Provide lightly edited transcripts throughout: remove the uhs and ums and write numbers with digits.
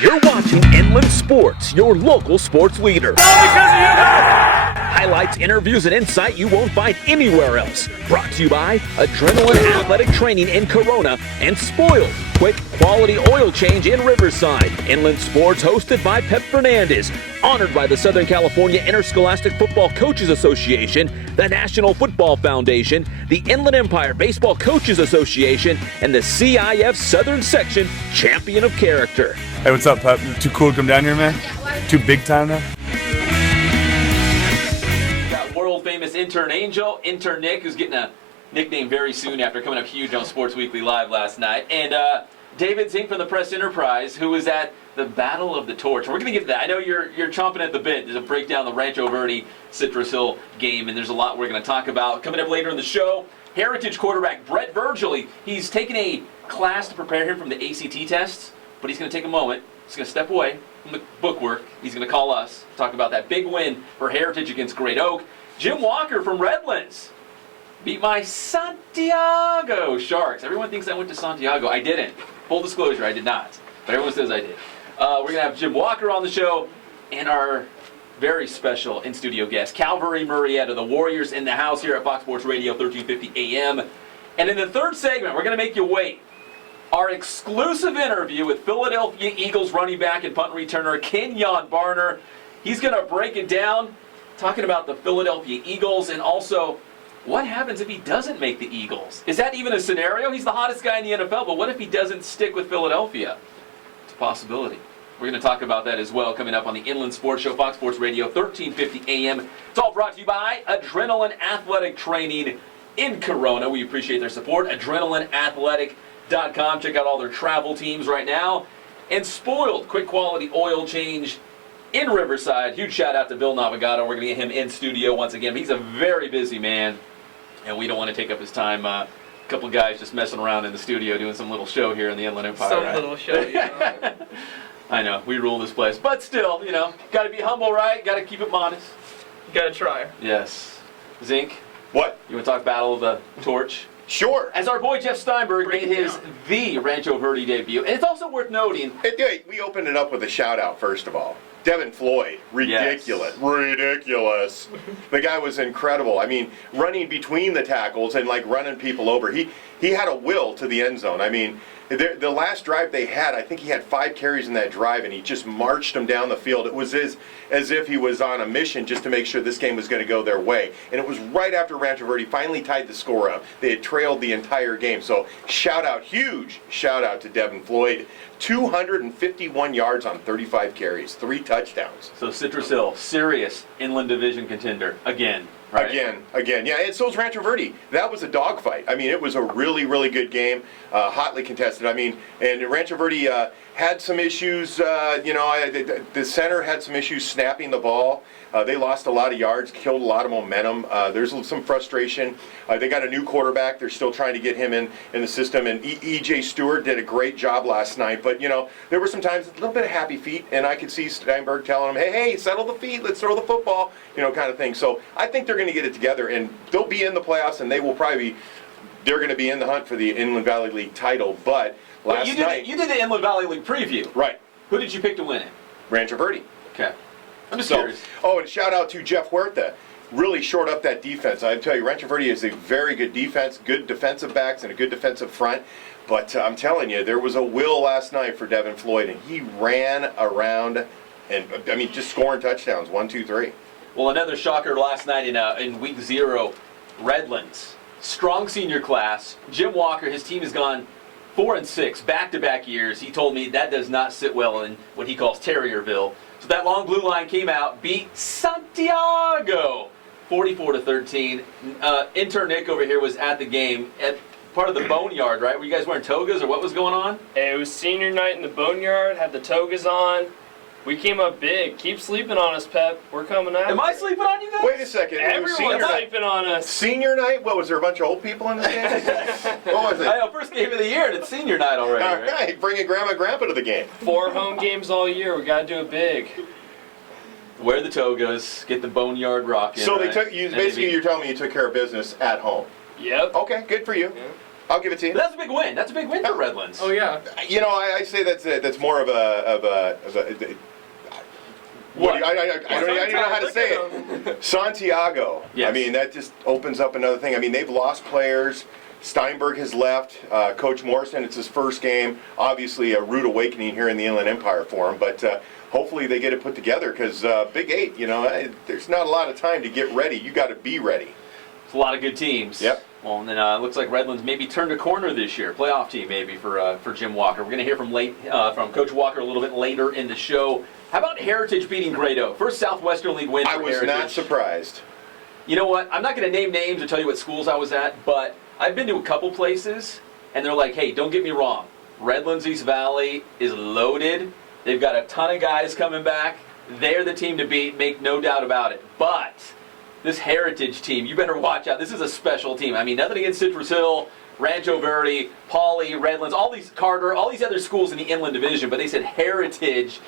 You're watching Inland Sports, your local sports leader. Highlights, interviews, and insight you won't find anywhere else. Brought to you by Adrenaline Athletic Training in Corona and Spoiled, quick quality oil change in Riverside. Inland Sports hosted by Pep Fernandez. Honored by the Southern California Interscholastic Football Coaches Association, the National Football Foundation, the Inland Empire Baseball Coaches Association, and the CIF Southern Section Champion of Character. Hey, what's up, Pep? Too cool to come down here, man? Too big time now? Got world-famous intern Angel, intern Nick, who's getting a nickname very soon after coming up huge on Sports Weekly Live last night, and David Zink from the Press Enterprise, who was at the Battle of the Torch. We're going to get to that. I know you're chomping at the bit to break down the Rancho Verde Citrus Hill game, and there's a lot we're going to talk about. Coming up later in the show, Heritage quarterback Brett Virgil. He's taken a class to prepare him from the ACT tests, but he's going to take a moment. He's going to step away from the bookwork. He's going to call us, talk about that big win for Heritage against Great Oak. Jim Walker from Redlands beat my Santiago Sharks. Everyone thinks I went to Santiago. I didn't. Full disclosure, I did not. But everyone says I did. We're going to have Jim Walker on the show and our very special in-studio guest, Calvary Murrieta, the Warriors in the house here at Fox Sports Radio, 1350 AM. And in the third segment, we're going to make you wait. Our exclusive interview with Philadelphia Eagles running back and punt returner Kenyon Barner. He's going to break it down, talking about the Philadelphia Eagles and also what happens if he doesn't make the Eagles. Is that even a scenario? He's the hottest guy in the NFL, but what if he doesn't stick with Philadelphia? It's a possibility. We're going to talk about that as well coming up on the Inland Sports Show, Fox Sports Radio, 1350 AM. It's all brought to you by Adrenaline Athletic Training in Corona. We appreciate their support. AdrenalineAthletic.com. Check out all their travel teams right now. And Spoiled, quick quality oil change in Riverside. Huge shout out to Bill Navigato. We're going to get him in studio once again. He's a very busy man, and we don't want to take up his time. A couple guys just messing around in the studio doing some little show here in the Inland Empire. Some little show, you know. I know, we rule this place. But still, you know, got to be humble, right? Got to keep it modest. Gotta try. Yes. Zink? What? You want to talk Battle of the Torch? Sure. As our boy Jeff Steinberg made his the Rancho Verde debut. And it's also worth noting. We opened it up with a shout out, first of all. Devin Floyd, ridiculous, Yes. ridiculous. The guy was incredible. I mean, running between the tackles and like running people over. He had a will to the end zone. I mean, the last drive they had, I think he had 5 carries in that drive, and he just marched them down the field. It was as if he was on a mission just to make sure this game was going to go their way. And it was right after Rancho Verde finally tied the score up. They had trailed the entire game. So huge shout out to Devin Floyd. 251 yards on 35 carries, 3 touchdowns. So Citrus Hill, serious Inland Division contender again. Right? Again, yeah, and so is Rancho Verde. That was a dogfight. I mean, it was a really, really good game, hotly contested. I mean, and Rancho Verde had some issues, the center had some issues snapping the ball. They lost a lot of yards, killed a lot of momentum. There's some frustration. They got a new quarterback. They're still trying to get him in the system. And E.J. Stewart did a great job last night. But, you know, there were some times a little bit of happy feet. And I could see Steinberg telling him, hey, settle the feet. Let's throw the football, kind of thing. So I think they're going to get it together. And they'll be in the playoffs. And they will probably they're going to be in the hunt for the Inland Valley League title. But last night. You did the Inland Valley League preview. Right. Who did you pick to win it? Rancho Verde. Okay. I'm just curious. Oh, and shout out to Jeff Huerta. Really shored up that defense. I tell you, Rancho Verde is a very good defense, good defensive backs, and a good defensive front. But I'm telling you, there was a will last night for Devin Floyd, and he ran around and, just scoring touchdowns, 1, 2, 3. Well, another shocker last night in Week 0, Redlands. Strong senior class. Jim Walker, his team has gone 4-6 back-to-back years. He told me that does not sit well in what he calls Terrierville. So that long blue line came out, beat Santiago 44-13. Intern Nick over here was at the game at part of the Boneyard, right? Were you guys wearing togas or what was going on? Hey, it was senior night in the Boneyard, had the togas on. We came up big. Keep sleeping on us, Pep. We're coming out. Am I sleeping on you guys? Wait a second. Everyone's sleeping on us. Senior night? What, was there a bunch of old people in the stands? What was it? I know, first game of the year, and it's senior night already. All right, bringing Grandma and Grandpa to the game. 4 home games all year. We got to do it big. Wear the togas, get the Boneyard rocking. So right? they took you. Basically, you're telling me you took care of business at home. Yep. Okay, good for you. Yeah. I'll give it to you. But that's a big win. That's a big win for Redlands. Oh yeah. You know, I say that's more of a What? I don't even know how to say it. Santiago. Yes. I mean, that just opens up another thing. I mean, they've lost players. Steinberg has left. Coach Morrison, it's his first game. Obviously, a rude awakening here in the Inland Empire for him. But hopefully they get it put together because Big 8, you know, there's not a lot of time to get ready. You got to be ready. It's a lot of good teams. Yep. Well, and then it looks like Redlands maybe turned a corner this year. Playoff team maybe for Jim Walker. We're going to hear from Coach Walker a little bit later in the show. How about Heritage beating Great Oak? First Southwestern League win for Heritage. I was not surprised. You know what? I'm not going to name names or tell you what schools I was at, but I've been to a couple places, and they're like, hey, don't get me wrong. Redlands East Valley is loaded. They've got a ton of guys coming back. They're the team to beat, make no doubt about it. But this Heritage team, you better watch out. This is a special team. I mean, nothing against Citrus Hill, Rancho Verde, Pauley, Redlands, all these Carter, all these other schools in the Inland Division, but they said Heritage.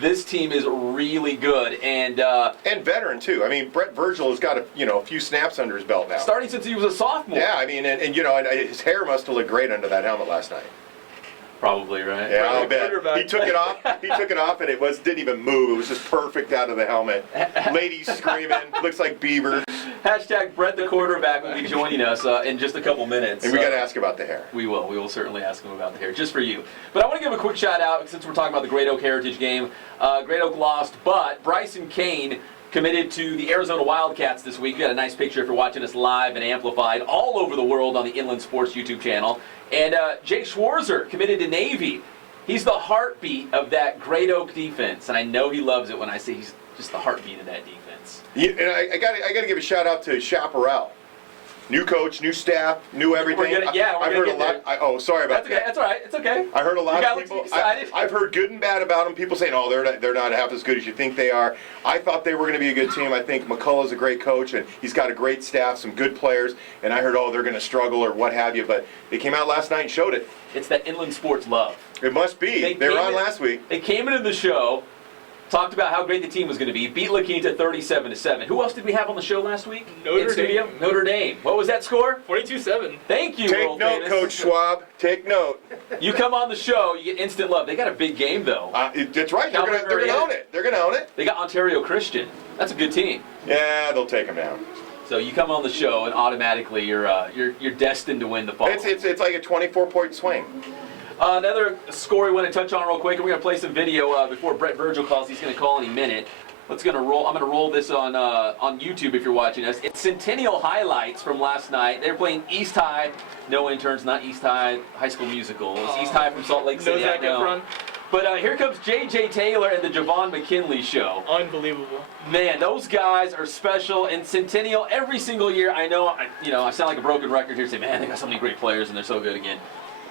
This team is really good, and veteran too. I mean, Brett Virgil has got a few snaps under his belt now. Starting since he was a sophomore. Yeah, I mean, and his hair must have looked great under that helmet last night. Probably, right? Yeah, I'll bet. He took it off. He took it off, and it didn't even move. It was just perfect out of the helmet. Ladies screaming. Looks like Bieber. Hashtag Brett the quarterback will be joining us in just a couple minutes. And we got to ask about the hair. We will. We will certainly ask him about the hair, just for you. But I want to give a quick shout out since we're talking about the Great Oak Heritage game. Great Oak lost, but Bryson Kane committed to the Arizona Wildcats this week. We got a nice picture if you're watching us live and amplified all over the world on the Inland Sports YouTube channel. And Jake Schwarzer committed to Navy. He's the heartbeat of that Great Oak defense, and I know he loves it when I say he's just the heartbeat of that defense. Yeah, and I got to give a shout out to Chaparral. New coach, new staff, new everything. I've heard a lot. Sorry about that. That's all right. It's okay. I heard a lot of people. Excited. I've heard good and bad about them. People saying, "Oh, they're not half as good as you think they are." I thought they were going to be a good team. I think McCullough's a great coach, and he's got a great staff, some good players. And I heard, "Oh, they're going to struggle or what have you." But they came out last night and showed it. It's that Inland Sports love. It must be. They were on last week. They came into the show, talked about how great the team was going to be, beat La Quinta 37-7. Who else did we have on the show last week? Notre Dame. Notre Dame. What was that score? 42-7. Thank you, Take world note, famous. Coach Schwab. Take note. You come on the show, you get instant love. They got a big game, though. That's right. They're going to own it. They're going to own it. They got Ontario Christian. That's a good team. Yeah, they'll take them down. So you come on the show, and automatically you're destined to win the fall. It's like a 24-point swing. Another score we want to touch on real quick, and we're going to play some video before Brett Virgil calls. He's going to call any minute. I'm going to roll this on YouTube if you're watching us. It's Centennial highlights from last night. They're playing East High. No interns, not East High High School Musical. It's East High from Salt Lake City. I know. But here comes J.J. Taylor and the Javon McKinley show. Unbelievable. Man, those guys are special. And Centennial, every single year, I know, I sound like a broken record here saying, man, they got so many great players and they're so good again.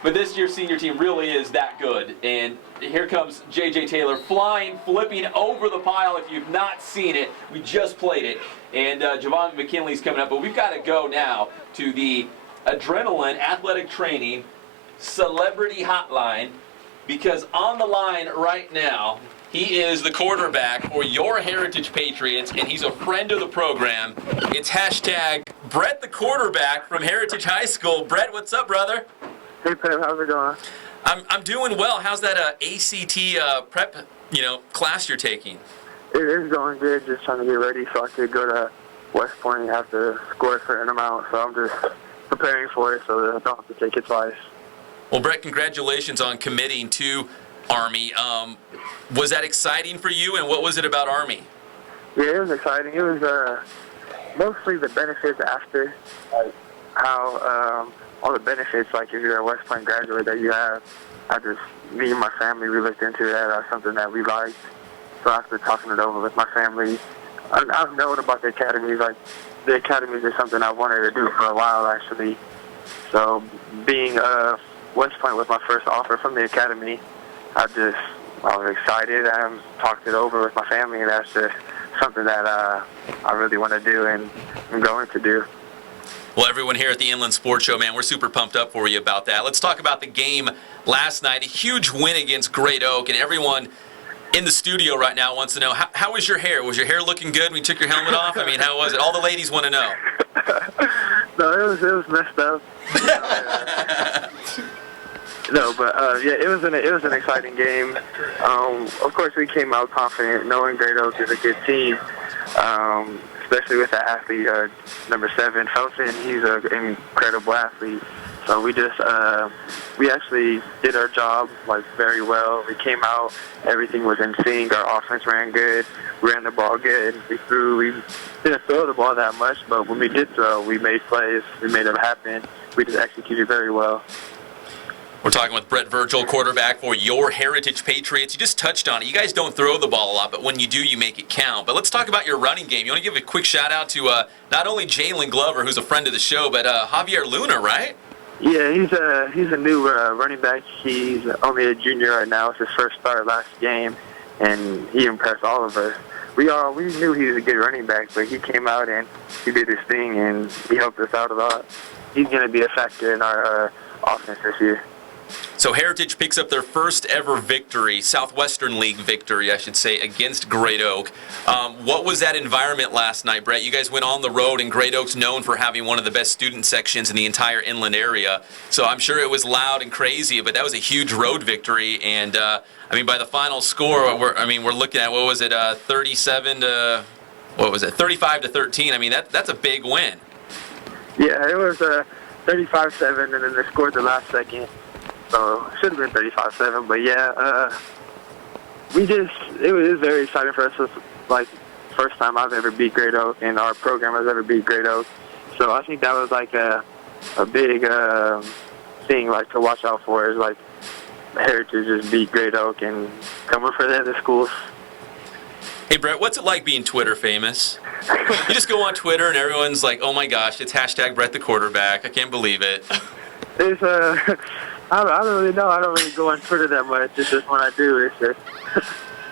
But this year's senior team really is that good. And here comes J.J. Taylor flying, flipping over the pile. If you've not seen it, we just played it. And Javon McKinley's coming up. But we've got to go now to the Adrenaline Athletic Training Celebrity Hotline. Because on the line right now, he is the quarterback for your Heritage Patriots, and he's a friend of the program. It's hashtag Brett the quarterback from Heritage High School. Brett, what's up, brother? Hey, Pep, how's it going? I'm doing well. How's that ACT prep, class you're taking? It is going good. Just trying to get ready so I could go to West Point and have to score a certain amount. So I'm just preparing for it so that I don't have to take it twice. Well, Brett, congratulations on committing to Army. Was that exciting for you, and what was it about Army? Yeah, it was exciting. It was mostly the benefits after, like how all the benefits, like if you're a West Point graduate that you have. Me and my family, we looked into that, something that we liked. So after talking it over with my family, I've known about the academies. Like, the academies is something I wanted to do for a while, actually. So being West Point was my first offer from the academy. I was excited. I talked it over with my family, and that's just something that I really want to do and I'm going to do. Well, everyone here at the Inland Sports Show, man, we're super pumped up for you about that. Let's talk about the game last night. A huge win against Great Oak, and everyone in the studio right now wants to know, how was your hair? Was your hair looking good when you took your helmet off? I mean, how was it? All the ladies want to know. No, it was messed up. No, but yeah, it was an exciting game. Of course, we came out confident, knowing Great Oak is a good team, especially with that athlete, number 7, Felton. He's an incredible athlete. So we actually did our job like very well. We came out, everything was in sync. Our offense ran good, ran the ball good. We didn't throw the ball that much, but when we did throw, we made plays. We made them happen. We just executed very well. We're talking with Brett Virgil, quarterback for your Heritage Patriots. You just touched on it. You guys don't throw the ball a lot, but when you do, you make it count. But let's talk about your running game. You want to give a quick shout-out to not only Jalen Glover, who's a friend of the show, but Javier Luna, right? Yeah, he's a new running back. He's only a junior right now. It's his first start last game, and he impressed all of us. We knew he was a good running back, but he came out and he did his thing, and he helped us out a lot. He's going to be a factor in our offense this year. So Heritage picks up their first ever victory, Southwestern League victory, I should say, against Great Oak. What was that environment last night, Brett? You guys went on the road, and Great Oak's known for having one of the best student sections in the entire inland area. So I'm sure it was loud and crazy, but that was a huge road victory. And, by the final score, we're looking at, 37 to, 35 to 13. That's a big win. Yeah, it was 35-7, and then they scored the last second. So it should have been 35-7, but yeah, it was very exciting for us. It was like first time I've ever beat Great Oak, and our program has ever beat Great Oak. So I think that was like a big thing like to watch out for, is like Heritage just beat Great Oak and coming for the other schools. Hey Brett, what's it like being Twitter famous? You just go on Twitter and everyone's like, oh my gosh, it's hashtag Brett the quarterback. I can't believe it. It's I don't really know. I don't really go on Twitter that much. It's just when I do, it's just.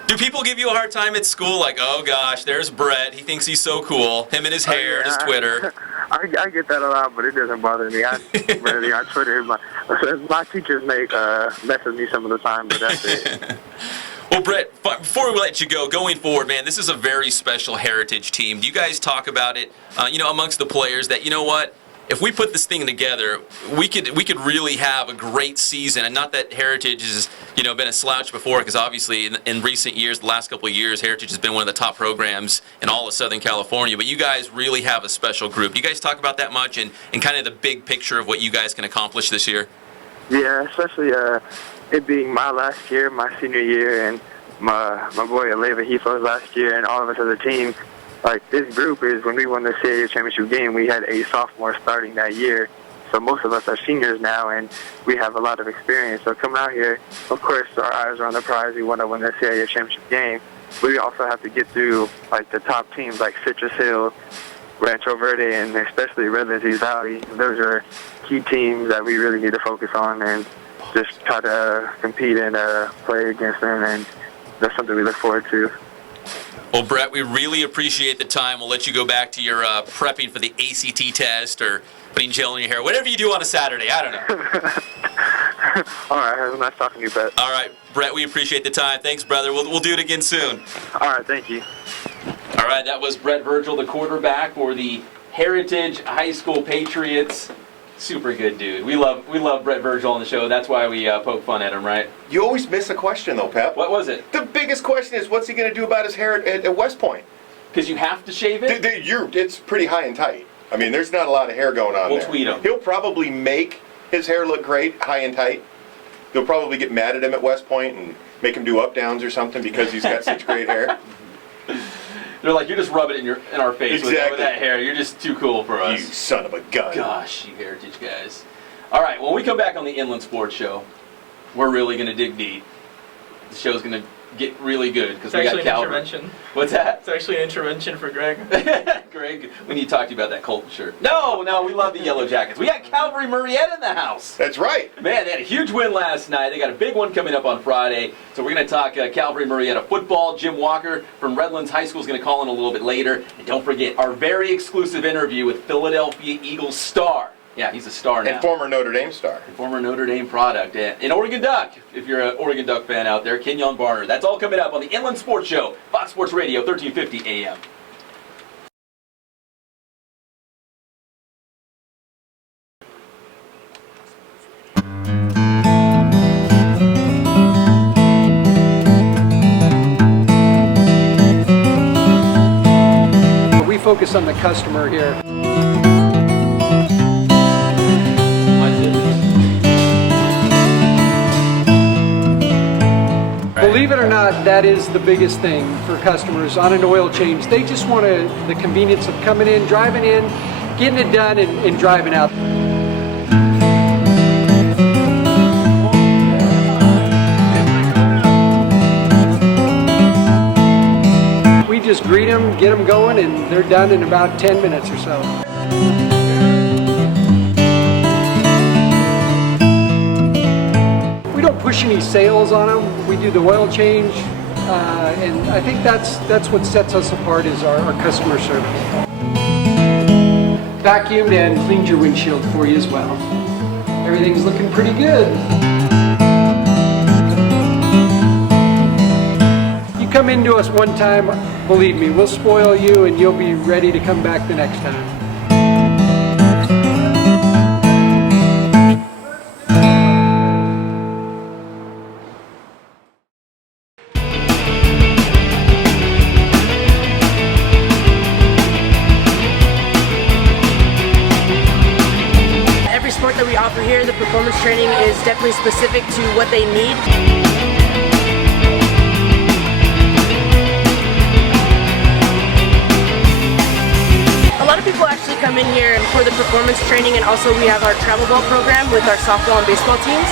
Do people give you a hard time at school? Like, oh gosh, there's Brett. He thinks he's so cool. Him and his hair, and his Twitter. I get that a lot, but it doesn't bother me. I'm rarely on Twitter. My teachers make mess with me some of the time, but that's it. Well, Brett, before we let you go, going forward, man, this is a very special Heritage team. Do you guys talk about it, amongst the players that, you know what? If we put this thing together, we could really have a great season. And not that Heritage has been a slouch before, because obviously in recent years, the last couple of years, Heritage has been one of the top programs in all of Southern California. But you guys really have a special group. Do you guys talk about that much and kind of the big picture of what you guys can accomplish this year? Yeah, especially it being my last year, my senior year, and my boy Aleva Hifo's last year, and all of us as a team. Like, this group is, when we won the CAA championship game, we had 8 sophomores starting that year. So most of us are seniors now, and we have a lot of experience. So coming out here, of course, our eyes are on the prize. We want to win the CAA championship game. We also have to get through, like, the top teams like Citrus Hill, Rancho Verde, and especially Redlands East Valley. Those are key teams that we really need to focus on and just try to compete and play against them, and that's something we look forward to. Well, Brett, we really appreciate the time. We'll let you go back to your prepping for the ACT test or putting gel in your hair, whatever you do on a Saturday. I don't know. All right, it was nice talking to you, Brett. All right, Brett, we appreciate the time. Thanks, brother. We'll do it again soon. All right, thank you. All right, that was Brett Virgil, the quarterback for the Heritage High School Patriots. Super good dude. We love Brett Virgil on the show. That's why we poke fun at him, right? You always miss a question, though, Pep. What was it? The biggest question is, what's he going to do about his hair at West Point? Because you have to shave it? It's pretty high and tight. I mean, there's not a lot of hair going on there. We'll tweet him. He'll probably make his hair look great, high and tight. They'll probably get mad at him at West Point and make him do up-downs or something because he's got such great hair. They're like, you're just rubbing it in our face with that hair. You're just too cool for us. You son of a gun. Gosh, you Heritage guys. All right, when we come back on the Inland Sports Show, we're really going to dig deep. The show's going to get really good because we got Calvary. Intervention. What's that? It's actually an intervention for Greg. Greg, we need to talk to you about that Colton shirt. No, we love the Yellow Jackets. We got Calvary Murrieta in the house. That's right. Man, they had a huge win last night. They got a big one coming up on Friday. So we're going to talk Calvary Murrieta football. Jim Walker from Redlands High School is going to call in a little bit later. And don't forget our very exclusive interview with Philadelphia Eagles star. Yeah, he's a star now. And former Notre Dame star. And former Notre Dame product. And Oregon Duck, if you're an Oregon Duck fan out there, Kenyon Barner. That's all coming up on the Inland Sports Show, Fox Sports Radio, 1350 AM. focus on the customer here. Believe it or not, that is the biggest thing for customers on an oil change. They just want the convenience of coming in, driving in, getting it done, and driving out. We just greet them, get them going, and they're done in about 10 minutes or so. We don't push any sales on them. We do the oil change, and I think that's what sets us apart is our customer service. Vacuumed and cleaned your windshield for you as well. Everything's looking pretty good. You come into us one time, believe me, we'll spoil you and you'll be ready to come back the next time. Sport that we offer here, the performance training is definitely specific to what they need. A lot of people actually come in here for the performance training, and also we have our travel ball program with our softball and baseball teams.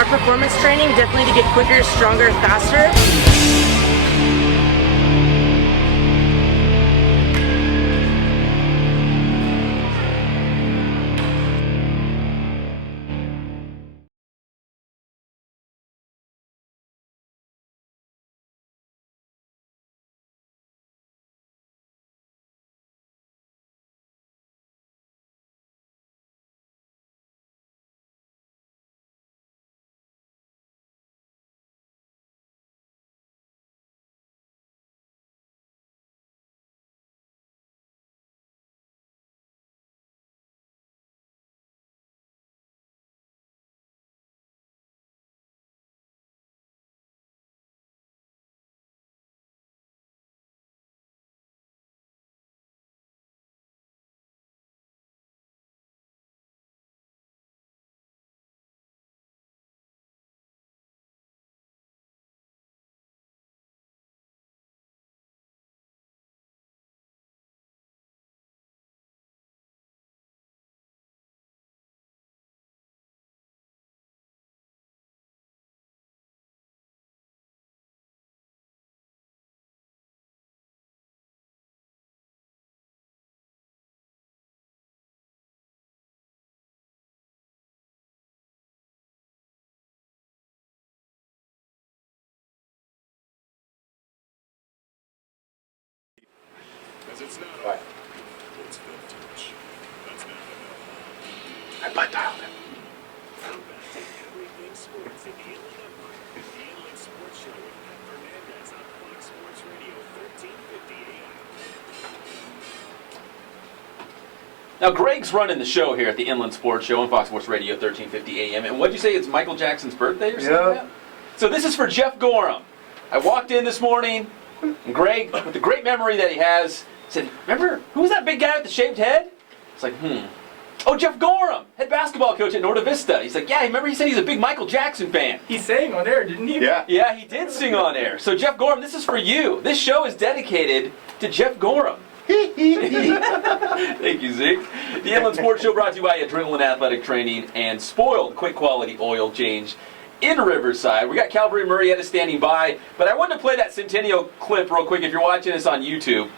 Our performance training definitely to get quicker, stronger, faster. What? I butt dialed him. Now, Greg's running the show here at the Inland Sports Show on Fox Sports Radio 1350 AM. And what'd you say? It's Michael Jackson's birthday or something like that? So this is for Jeff Gorham. I walked in this morning, and Greg, with the great memory that he has, said, remember, who was that big guy with the shaved head? It's like, Oh, Jeff Gorham, head basketball coach at Norte Vista. He's like, yeah, remember he said he's a big Michael Jackson fan. He sang on air, didn't he? Yeah. Yeah, he did sing on air. So Jeff Gorham, this is for you. This show is dedicated to Jeff Gorham. Thank you, Zeke. The Inland Sports Show brought to you by Adrenaline Athletic Training and Spoiled Quick Quality Oil Change in Riverside. We got Calvary Murrieta standing by, but I wanted to play that Centennial clip real quick if you're watching us on YouTube,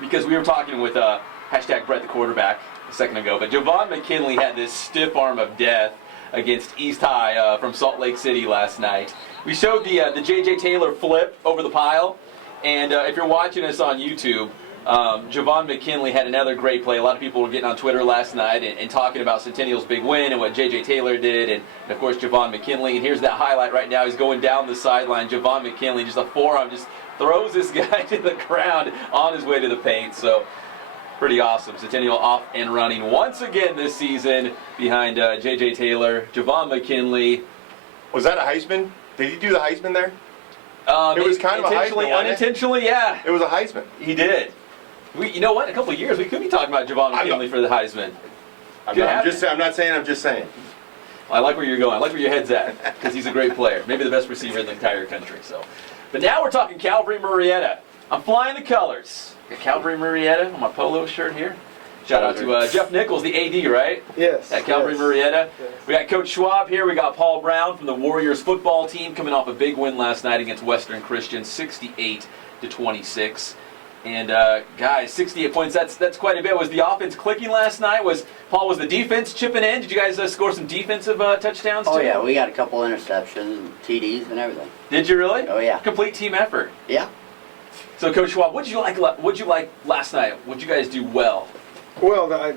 because we were talking with hashtag Brett the quarterback a second ago, but Javon McKinley had this stiff arm of death against East High from Salt Lake City last night. We showed the J.J. Taylor flip over the pile, and if you're watching us on YouTube, Javon McKinley had another great play. A lot of people were getting on Twitter last night and talking about Centennial's big win and what J.J. Taylor did, and of course Javon McKinley. And here's that highlight right now. He's going down the sideline. Javon McKinley, just a forearm, just throws this guy to the ground on his way to the paint. So pretty awesome. Centennial off and running once again this season behind J.J. Taylor, Javon McKinley. Was that a Heisman? Did he do the Heisman there? It was kind of a intentionally, Heisman, wasn't it? unintentionally, yeah. It was a Heisman. He did. You know what? In a couple of years, we could be talking about Javon McKinley for the Heisman. I'm not saying. I'm just saying. I like where you're going. I like where your head's at because he's a great player. Maybe the best receiver in the entire country. So, but now we're talking Calvary Murrieta. I'm flying the colors. Got Calvary Murrieta on my polo shirt here. Shout out to Jeff Nichols, the AD, right? Yes. At Calvary Murrieta. Yes. We got Coach Schwab here. We got Paul Brown from the Warriors football team coming off a big win last night against Western Christian, 68-26. And guys, 68 points, that's quite a bit. Was the offense clicking last night? Was the defense chipping in? Did you guys score some defensive touchdowns too? Oh yeah, we got a couple interceptions, TDs, and everything. Did you really? Oh yeah. Complete team effort. Yeah. So Coach Schwab, what'd you like last night? What'd you guys do well? Well, I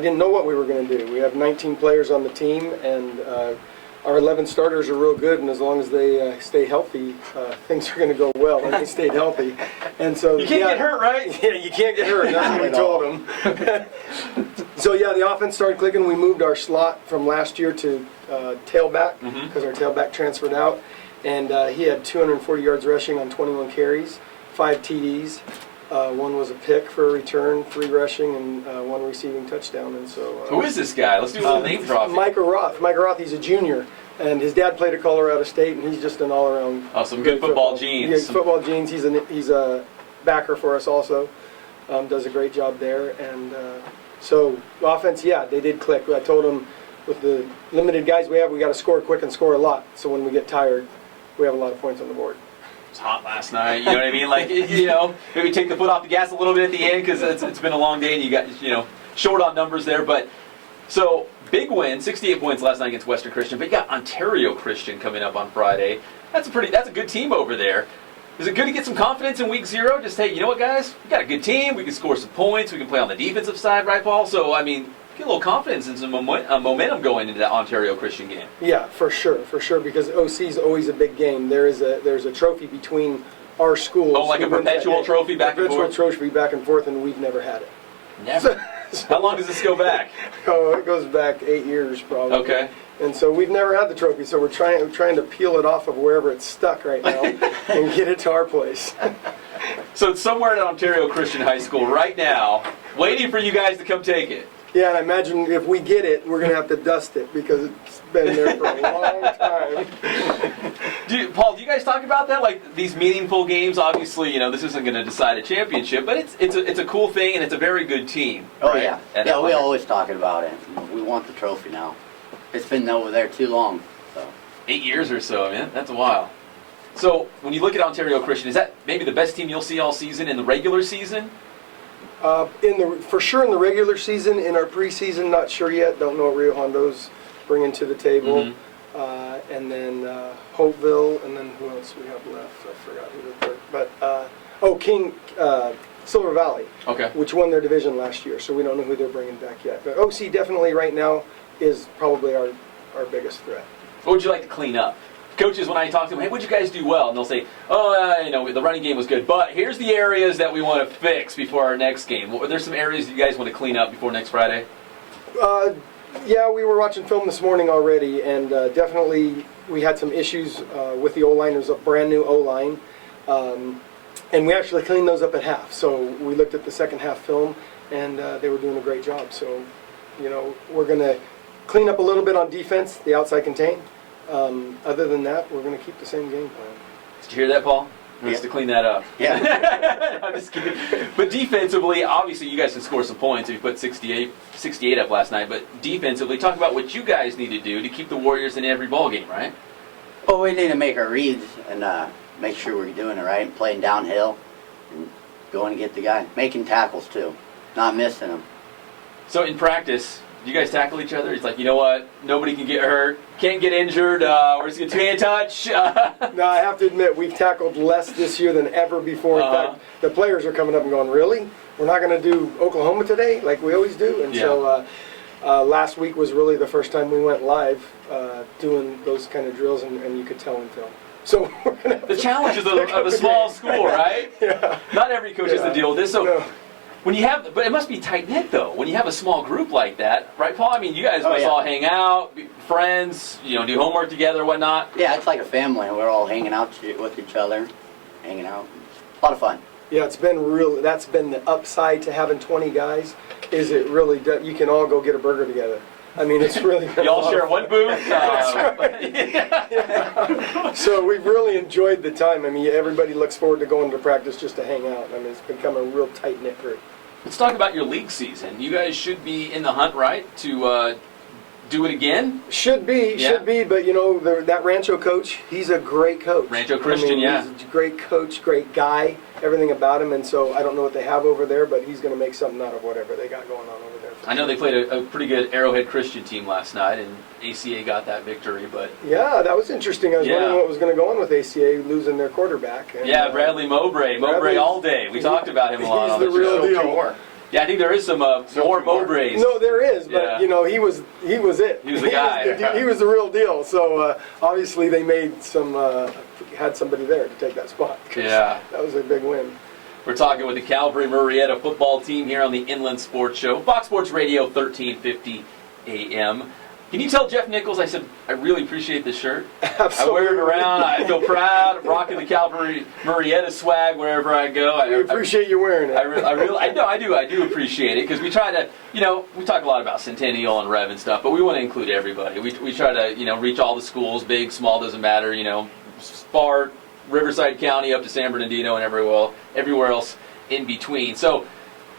didn't know what we were going to do. We have 19 players on the team, and our 11 starters are real good, and as long as they stay healthy, things are going to go well, and they stayed healthy. And so you can't get hurt, right? Yeah, you can't get hurt. That's what we told them. So yeah, the offense started clicking. We moved our slot from last year to tailback because our tailback transferred out, and he had 240 yards rushing on 21 carries, 5 TDs. One was a pick for a return, 3 rushing, and 1 receiving touchdown. And so, who is this guy? Let's do a little name drop. Micah Roth. Micah Roth. He's a junior, and his dad played at Colorado State, and he's just an all-around. Oh, some good football genes. Yeah, football genes. He's a backer for us also. Does a great job there, and so offense. Yeah, they did click. I told him with the limited guys we have, we got to score quick and score a lot. So when we get tired, we have a lot of points on the board. It's hot last night, you know what I mean? Like, maybe take the foot off the gas a little bit at the end because it's been a long day and you got, short on numbers there. But so big win, 68 points last night against Western Christian. But you got Ontario Christian coming up on Friday. That's a good team over there. Is it good to get some confidence in week 0? Just, hey, you know what, guys? We got a good team. We can score some points. We can play on the defensive side, right, Paul? So, I mean, get a little confidence and some momentum going into that Ontario Christian game. Yeah, for sure, because OC is always a big game. There's a trophy between our schools. Oh, like a perpetual trophy back and forth? Perpetual trophy back and forth, and we've never had it. Never? How long does this go back? Oh, it goes back 8 years probably. Okay. And so we've never had the trophy, so we're trying to peel it off of wherever it's stuck right now and get it to our place. So it's somewhere at Ontario Christian High School right now, waiting for you guys to come take it. Yeah, and I imagine if we get it, we're going to have to dust it because it's been there for a long time. Paul, do you guys talk about that? Like these meaningful games, obviously, this isn't going to decide a championship, but it's a cool thing and it's a very good team. Oh right? yeah. Yeah, we always talking about it. We want the trophy now. It's been over there too long. So 8 years or so, man. That's a while. So when you look at Ontario Christian, is that maybe the best team you'll see all season in the regular season? For sure in the regular season. In our preseason, not sure yet. Don't know what Rio Hondo's bringing to the table. And then Hopeville, and then who else we have left? I forgot who the third. But King Silver Valley, okay, which won their division last year. So we don't know who they're bringing back yet. But OC definitely right now is probably our biggest threat. What would you like to clean up? Coaches, when I talk to them, hey, what'd you guys do well? And they'll say, the running game was good, but here's the areas that we want to fix before our next game. Are there some areas that you guys want to clean up before next Friday? Yeah, we were watching film this morning already, and definitely we had some issues with the O-line. There's a brand new O-line, and we actually cleaned those up at half. So we looked at the second half film, and they were doing a great job. So, we're going to clean up a little bit on defense, the outside contain. Other than that, we're going to keep the same game plan. Did you hear that, Paul? Just to clean that up. yeah. I'm just kidding. But defensively, obviously you guys can score some points if you put 68 up last night. But defensively, talk about what you guys need to do to keep the Warriors in every ball game, right? Well, we need to make our reads and make sure we're doing it right and playing downhill and going to get the guy. Making tackles, too. Not missing them. So in practice, do you guys tackle each other? It's like, you know what? Nobody can get hurt. Can't get injured. We're just going to hand touch. No, I have to admit, we've tackled less this year than ever before. In fact, the players are coming up and going, really? We're not going to do Oklahoma today like we always do? And so last week was really the first time we went live doing those kind of drills, and you could tell in film. So we're gonna have the challenges of a small school, right? Yeah. Not every coach has to deal with this. So When you have, but it must be tight knit though. When you have a small group like that, right, Paul? I mean, you guys must all hang out, be friends, you know, do homework together, whatnot. Yeah, it's like a family. We're all hanging out with each other, hanging out. A lot of fun. Yeah, it's been real. That's been the upside to having 20 guys. Is it really? You can all go get a burger together. I mean, it's really. You all share one booth. Yeah. So we've really enjoyed the time. I mean, everybody looks forward to going to practice just to hang out. I mean, it's become a real tight knit group. Let's talk about your league season. You guys should be in the hunt, right, to do it again? Should be, but you know, that Rancho coach, he's a great coach. Rancho Christian, He's a great coach, great guy, everything about him, and so I don't know what they have over there, but he's going to make something out of whatever they got going on over there. I know they played a pretty good Arrowhead Christian team last night, and ACA got that victory, but... Yeah, that was interesting. I was wondering what was going to go on with ACA losing their quarterback. And, Bradley Mowbray all day. We talked about him a lot on the He's the real deal. Yeah, I think there is some more Mowbrays. No, there is, but you know, he was it. He was the guy. He was the real deal. So obviously they made had somebody there to take that spot. Yeah, that was a big win. We're talking with the Calvary Murrieta football team here on the Inland Sports Show, Fox Sports Radio, 1350 AM. Can you tell Jeff Nichols I said I really appreciate this shirt? Absolutely. I wear it around. I feel proud rocking the Calvary Murrieta swag wherever I go. I appreciate you wearing it. I do appreciate it because we try to, you know, we talk a lot about Centennial and Rev and stuff, but we want to include everybody. We try to, you know, reach all the schools, big, small, doesn't matter. You know, far Riverside County up to San Bernardino and everywhere else in between. So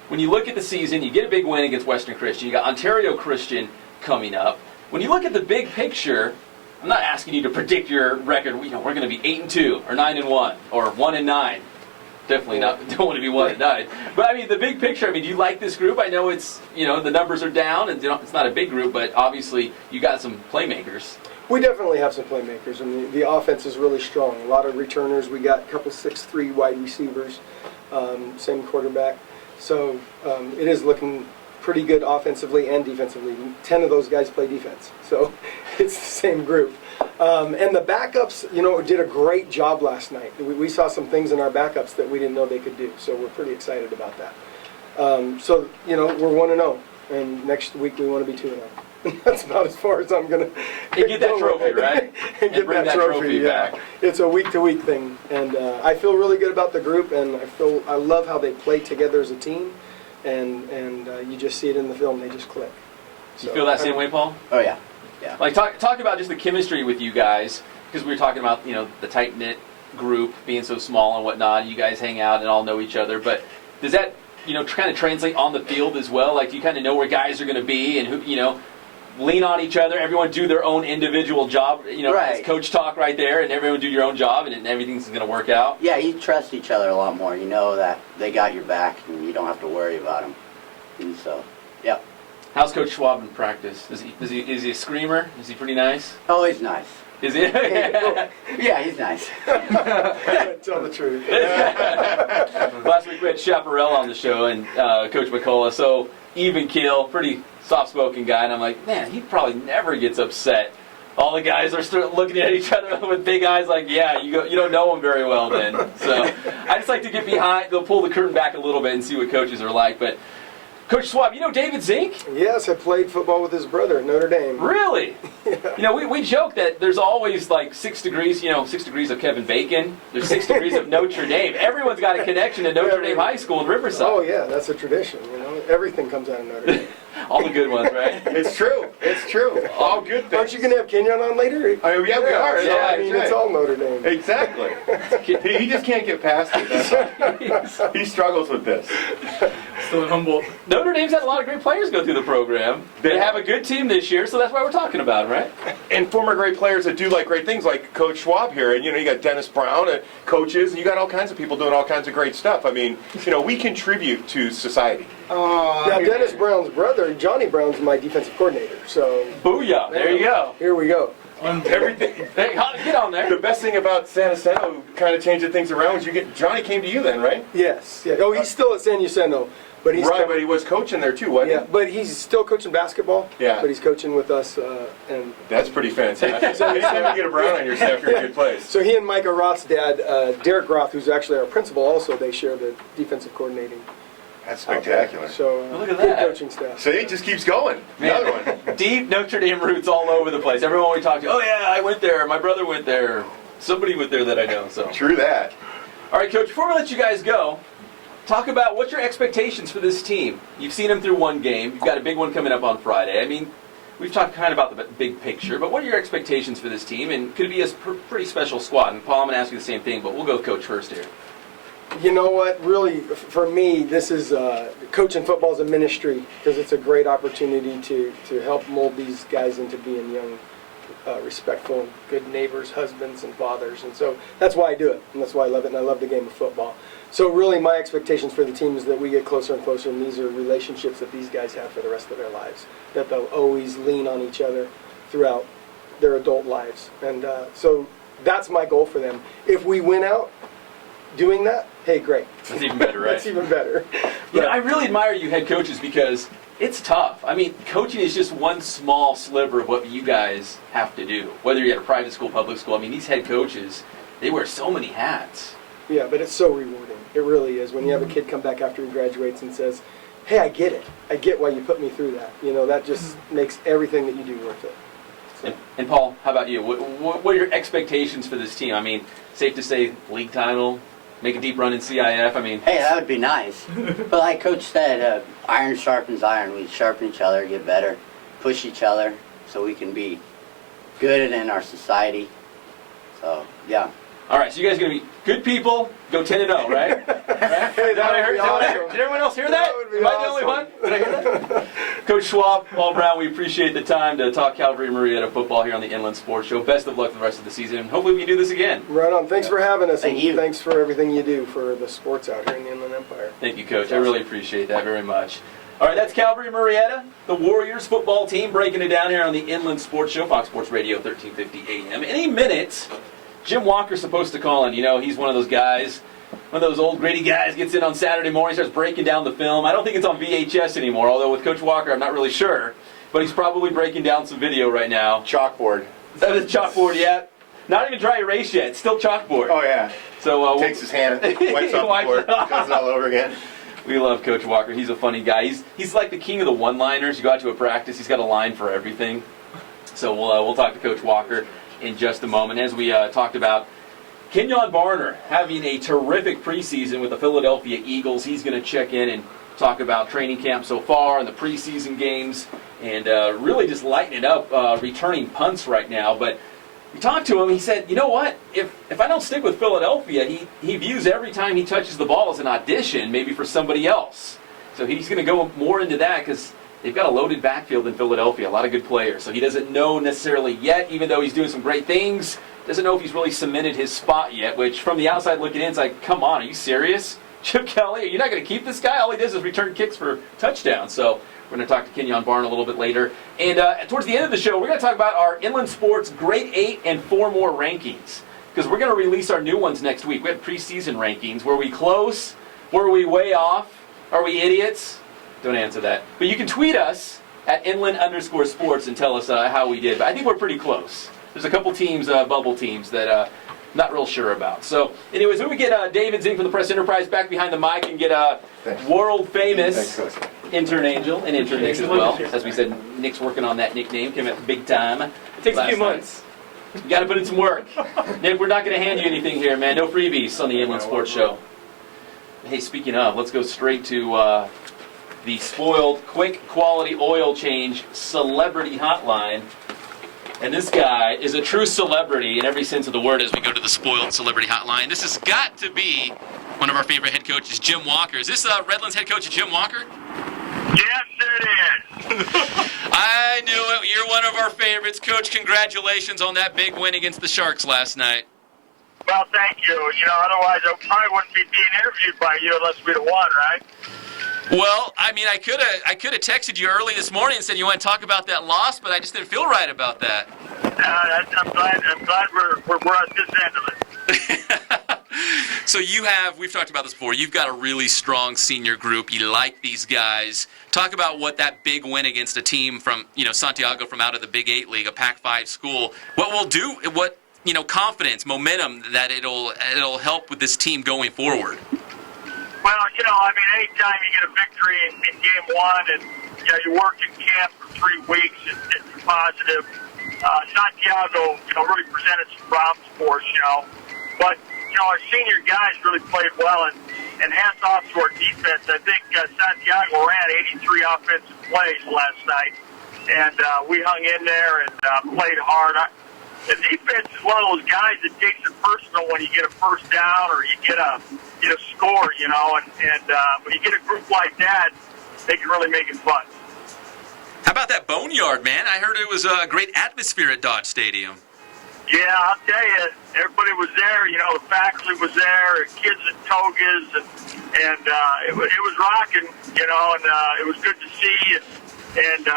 when you look at the season, you get a big win against Western Christian. You got Ontario Christian coming up. When you look at the big picture, I'm not asking you to predict your record. You know, we're going to be 8-2 or 9-1 or 1-9. Definitely not. Don't want to be 1-9. But I mean, the big picture. I mean, do you like this group? I know it's, you know, the numbers are down and it's not a big group, but obviously you got some playmakers. We definitely have some playmakers, and the offense is really strong. A lot of returners. We got a couple 6'3" wide receivers, same quarterback. So it is looking pretty good offensively and defensively. 10 of those guys play defense, so it's the same group. And the backups, you know, did a great job last night. We saw some things in our backups that we didn't know they could do, so we're pretty excited about that. So, you know, we're 1-0, and next week we want to be 2-0. That's about as far as I'm going to get that trophy, right? and get bring that trophy back. It's a week-to-week thing, and I feel really good about the group, and I love how they play together as a team, and you just see it in the film. They just click. You feel that same way, Paul? Oh yeah, yeah. Like talk about just the chemistry with you guys, because we were talking about, you know, the tight knit group being so small and whatnot. You guys hang out and all know each other, but does that, you know, kind of translate on the field as well? Like, do you kind of know where guys are going to be and who, you know, lean on each other, everyone do their own individual job, you know, right. It's coach talk right there, and everyone do your own job, and everything's going to work out. Yeah, you trust each other a lot more. You know that they got your back, and you don't have to worry about them. And so, yeah. How's Coach Schwab in practice? Is he a screamer? Is he pretty nice? Oh, he's nice. Is he? Yeah, he's nice. Tell the truth. Last week we had Chaparral on the show, and Coach McCullough, so even keel, pretty soft-spoken guy, and I'm like, man, he probably never gets upset. All the guys are looking at each other with big eyes like, yeah, you don't know him very well then. So I just like to get behind, they'll pull the curtain back a little bit and see what coaches are like. But Coach Schwab, you know David Zink? Yes, I played football with his brother at Notre Dame. Really? Yeah. You know, we joke that there's always like 6 degrees, you know, 6 degrees of Kevin Bacon. There's 6 degrees of Notre Dame. Everyone's got a connection to Notre Dame High School in Riverside. Oh, yeah, that's a tradition, you know. Everything comes out of Notre Dame. All the good ones, right? It's true. It's true. All good things. Aren't you going to have Kenyon on later? Oh, yeah, we are. So, I mean, it's all Notre Dame. Exactly. He just can't get past it. He struggles with this. Still in Humboldt. Notre Dame's had a lot of great players go through the program. They have a good team this year, so that's why we're talking about it, right? And former great players that do like great things, like Coach Schwab here. And, you know, you got Dennis Brown and coaches, and you got all kinds of people doing all kinds of great stuff. I mean, you know, we contribute to society. Yeah, Dennis Brown's brother, Johnny Brown's my defensive coordinator. So Booyah! There you go. Here we go. Everything. Hey, get on there. The best thing about San Jacinto kind of changing things around was Johnny came to you then, right? Yes. Yeah. Oh, he's still at San Jacinto. But he's right, but he was coaching there too, wasn't he? Yeah, but he's still coaching basketball. Yeah. But he's coaching with us, and that's pretty fantastic. So anytime you get a Brown on your staff, you're in a good place. So he and Micah Roth's dad, Derek Roth, who's actually our principal, also they share the defensive coordinating That's spectacular. So Look at good that. coaching staff. See, it just keeps going. Man, Another one. deep Notre Dame roots all over the place. Everyone we talk to, oh yeah, I went there. My brother went there. Somebody went there that I know. So True that. all right, Coach. Before we let you guys go, talk about what's your expectations for this team. You've seen them through one game. You've got a big one coming up on Friday. I mean, we've talked kind of about the big picture, but what are your expectations for this team? And could it be a pretty special squad? And Paul, I'm going to ask you the same thing, but we'll go with Coach first here. You know what? Really, for me, this is coaching football is a ministry because it's a great opportunity to help mold these guys into being young, respectful, good neighbors, husbands, and fathers. And so that's why I do it, and that's why I love it, and I love the game of football. So really, my expectations for the team is that we get closer and closer, and these are relationships that these guys have for the rest of their lives, that they'll always lean on each other throughout their adult lives. And so that's my goal for them. If we win out doing that, hey, great. That's even better, right? That's even better. You know, I really admire you head coaches because it's tough. I mean, coaching is just one small sliver of what you guys have to do. Whether you're at a private school, public school, I mean, these head coaches, they wear so many hats. Yeah, but it's so rewarding. It really is. When you have a kid come back after he graduates and says, hey, I get it. I get why you put me through that. You know, that just makes everything that you do worth it. So. And Paul, how about you? What are your expectations for this team? I mean, safe to say league title, make a deep run in CIF. I mean, Hey, that would be nice. But like Coach said, iron sharpens iron. We sharpen each other, get better, push each other so we can be good in our society. So, yeah. all right, so you guys are going to be good people, go 10-0, right? Right? Is that what I heard? Is that what I heard? Did everyone else hear that? That would be Am I the only one? Did I hear that? Coach Schwab, Paul Brown, we appreciate the time to talk Calvary Murrieta football here on the Inland Sports Show. Best of luck for the rest of the season. Hopefully we can do this again. Right on. Thanks for having us. Thank and you. Thanks for everything you do for the sports out here in the Inland Empire. Thank you, Coach. I really appreciate that very much. All right, that's Calvary Murrieta, the Warriors football team, breaking it down here on the Inland Sports Show, Fox Sports Radio, 1350 AM. Any minute, Jim Walker's supposed to call in. You know, he's one of those guys, one of those old gritty guys, gets in on Saturday morning, starts breaking down the film. I don't think it's on VHS anymore, although with Coach Walker, I'm not really sure. But he's probably breaking down some video right now. Chalkboard. That is chalkboard yet. Not even dry erase yet. It's still chalkboard. Oh, yeah. So Takes his hand, wipes off Wipes the it board, off. does it all over again. We love Coach Walker. He's a funny guy. He's like the king of the one-liners. You go out to a practice, he's got a line for everything. So we'll talk to Coach Walker in just a moment. As we talked about, Kenyon Barner having a terrific preseason with the Philadelphia Eagles. He's going to check in and talk about training camp so far and the preseason games and really just lighting it up, returning punts right now. But we talked to him. He said, you know what? If I don't stick with Philadelphia, he views every time he touches the ball as an audition, maybe for somebody else. So he's going to go more into that because they've got a loaded backfield in Philadelphia, a lot of good players. So he doesn't know necessarily yet, even though he's doing some great things, doesn't know if he's really cemented his spot yet, which from the outside looking in, it's like, come on, are you serious? Chip Kelly, are you not going to keep this guy? All he does is return kicks for touchdowns. So we're going to talk to Kenyon Barner a little bit later. And towards the end of the show, we're going to talk about our Inland Sports Grade 8 and 4 more rankings. Because we're going to release our new ones next week. We have preseason rankings. Were we close? Were we way off? Are we idiots? Don't answer that. But you can tweet us at Inland_sports and tell us how we did. But I think we're pretty close. There's a couple teams, bubble teams, that I'm not real sure about. So anyways, when we get David Zink from the Press Enterprise back behind the mic and get world-famous intern Angel and intern Nick as well. As we said, Nick's working on that nickname. Came at big time. It takes a few months. You got to put in some work. Nick, we're not going to hand you anything here, man. No freebies on the Inland Sports Show. Hey, speaking of, let's go straight to the spoiled, quick quality oil change celebrity hotline. And this guy is a true celebrity in every sense of the word as we go to the spoiled celebrity hotline. This has got to be one of our favorite head coaches, Jim Walker. Is this Redlands head coach Jim Walker? Yes, it is. I knew it. You're one of our favorites. Coach, congratulations on that big win against the Sharks last night. Well, thank you. You know, otherwise I probably wouldn't be being interviewed by you unless we'd have won, right? Well, I mean, I could have texted you early this morning and said you want to talk about that loss, but I just didn't feel right about that. I'm glad we're on this end of it. So we've talked about this before, you've got a really strong senior group. You like these guys. Talk about what that big win against a team from, Santiago from out of the Big 8 League, a Pac-5 school, confidence, momentum that it'll help with this team going forward. Well, anytime you get a victory in game one and, you work in camp for 3 weeks and it's positive, Santiago, really presented some problems for us, But, our senior guys really played well, and hats off to our defense. I think Santiago ran 83 offensive plays last night, and we hung in there and played hard. The defense is one of those guys that takes it personal when you get a first down or you get a score, and when you get a group like that, they can really make it fun. How about that Boneyard, man? I heard it was a great atmosphere at Dodge Stadium. Yeah, I'll tell you, everybody was there. The faculty was there, kids in togas, and it was rocking, and it was good to see. And